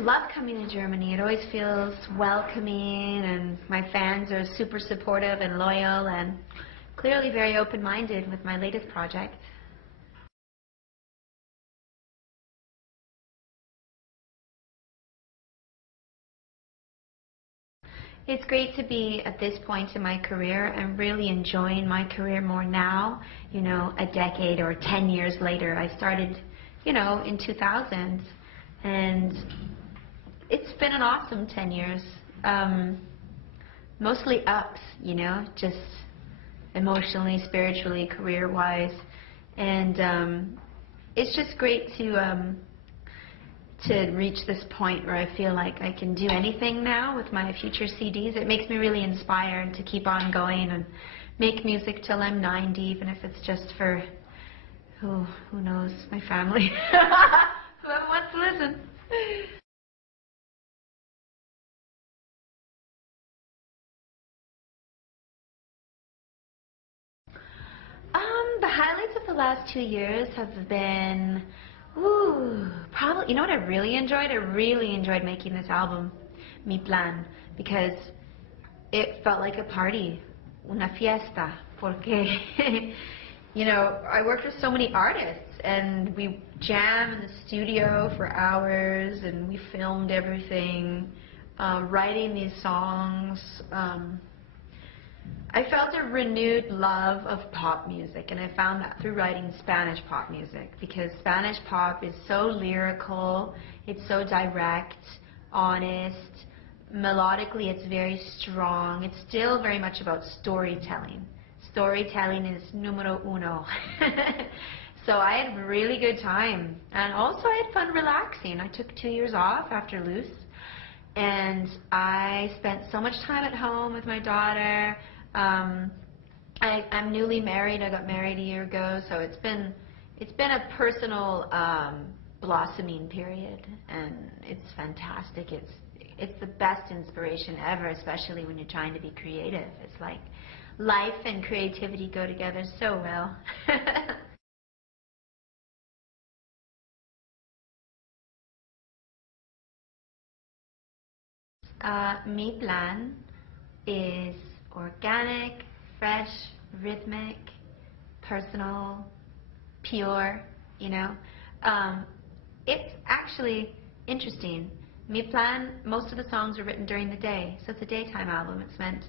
love coming to Germany. It always feels welcoming, and my fans are super supportive and loyal and clearly very open-minded with my latest project. It's great to be at this point in my career. I'm really enjoying my career more now, you know, a decade or 10 years later. I started, you know, in 2000, and it's been an awesome 10 years. Mostly ups, you know, just emotionally, spiritually, career-wise. And it's just great to reach this point where I feel like I can do anything now with my future CDs. It makes me really inspired to keep on going and make music till I'm 90, even if it's just for, who knows, my family. Whoever wants to listen. The highlights of the last 2 years have been, probably, you know what I really enjoyed? I really enjoyed making this album, Mi Plan, because it felt like a party, una fiesta, porque, you know, I worked with so many artists, and we jam in the studio for hours, and we filmed everything, writing these songs. I felt a renewed love of pop music, and I found that through writing Spanish pop music, because Spanish pop is so lyrical, it's so direct, honest, melodically it's very strong. It's still very much about storytelling. Storytelling is numero uno. So I had a really good time, and also I had fun relaxing. I took 2 years off after Loose, and I spent so much time at home with my daughter. I'm newly married. I got married a year ago, so it's been a personal blossoming period, and it's fantastic. It's the best inspiration ever, especially when you're trying to be creative. It's like life and creativity go together so well. Mi Plan is organic, fresh, rhythmic, personal, pure, you know. It's actually interesting. Mi Plan, most of the songs are written during the day, so it's a daytime album, it's meant.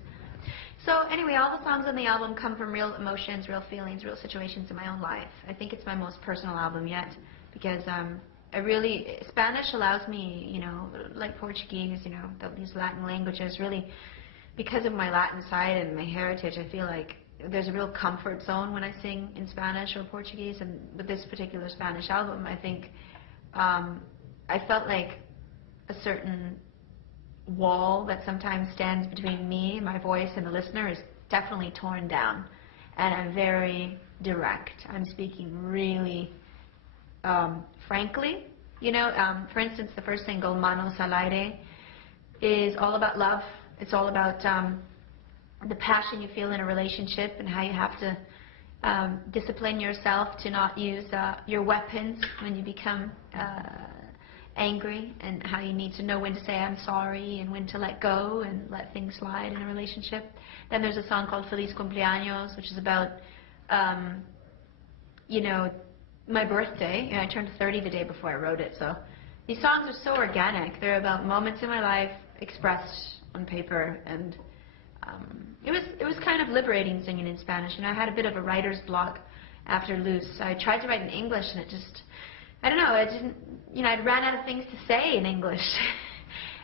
So anyway, all the songs on the album come from real emotions, real feelings, real situations in my own life. I think it's my most personal album yet, because Spanish allows me, you know, like Portuguese, you know, these Latin languages, really, because of my Latin side and my heritage, I feel like there's a real comfort zone when I sing in Spanish or Portuguese, and with this particular Spanish album, I think I felt like a certain wall that sometimes stands between me, my voice, and the listener is definitely torn down, and I'm very direct. I'm speaking really frankly, you know. For instance, the first single, Manos al Aire, is all about love. It's all about the passion you feel in a relationship, and how you have to discipline yourself to not use your weapons when you become angry, and how you need to know when to say I'm sorry and when to let go and let things slide in a relationship. Then there's a song called Feliz Cumpleaños, which is about, you know, my birthday. You know, I turned 30 the day before I wrote it, so these songs are so organic. They're about moments in my life expressed on paper, and it was kind of liberating singing in Spanish. And I had a bit of a writer's block after Loose. I tried to write in English, and it just, I don't know, it didn't, you know, I'd ran out of things to say in English.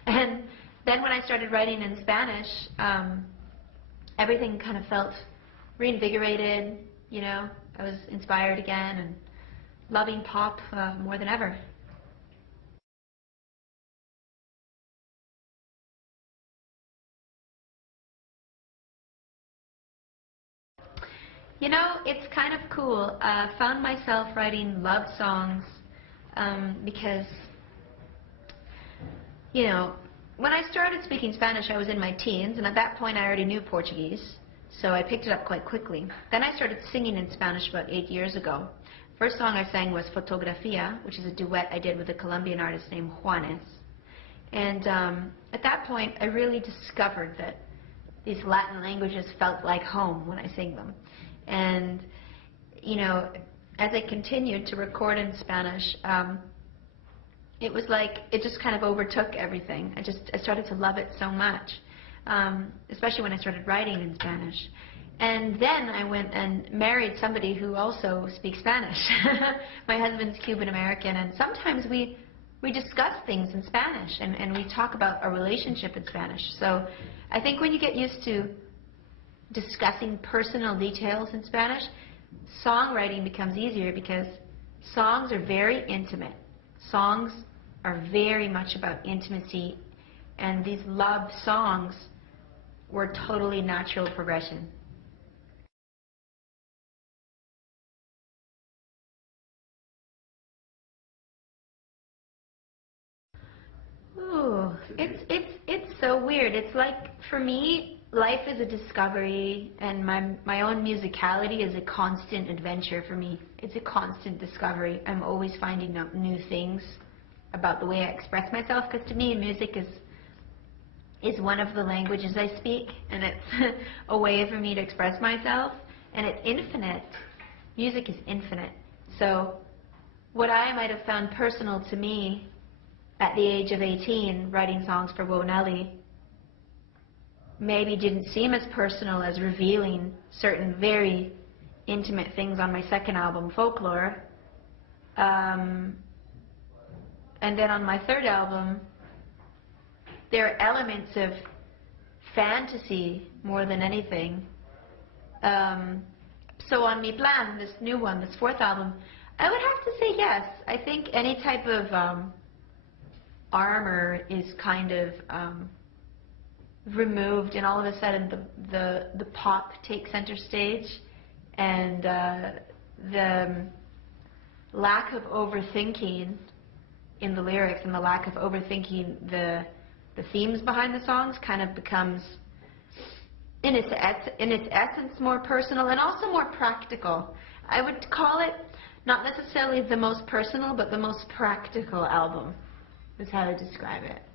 And then when I started writing in Spanish, everything kind of felt reinvigorated, you know. I was inspired again and loving pop more than ever. You know, it's kind of cool. I found myself writing love songs because, you know, when I started speaking Spanish, I was in my teens, and at that point I already knew Portuguese, so I picked it up quite quickly. Then I started singing in Spanish about 8 years ago. First song I sang was Fotografia, which is a duet I did with a Colombian artist named Juanes. And at that point, I really discovered that these Latin languages felt like home when I sing them. And, you know, as I continued to record in Spanish, it was like it just kind of overtook everything. I started to love it so much, especially when I started writing in Spanish. And then I went and married somebody who also speaks Spanish. My husband's Cuban American, and sometimes we discuss things in Spanish, and we talk about our relationship in Spanish. So I think when you get used to discussing personal details in Spanish, songwriting becomes easier because songs are very intimate. Songs are very much about intimacy, and these love songs were totally natural progression. Ooh, it's so weird. It's like, for me, life is a discovery, and my own musicality is a constant adventure for me. It's a constant discovery. I'm always finding out new things about the way I express myself, because to me, music is one of the languages I speak, and it's a way for me to express myself, and it's infinite. Music is infinite. So what I might have found personal to me at the age of 18, writing songs for Nelly, maybe didn't seem as personal as revealing certain very intimate things on my second album, Folklore. And then on my third album, there are elements of fantasy more than anything. So on Mi Plan, this new one, this fourth album, I would have to say yes. I think any type of armor is kind of removed, and all of a sudden the pop takes center stage, and the lack of overthinking in the lyrics and the lack of overthinking the themes behind the songs kind of becomes, in its essence, more personal and also more practical. I would call it not necessarily the most personal, but the most practical album is how to describe it.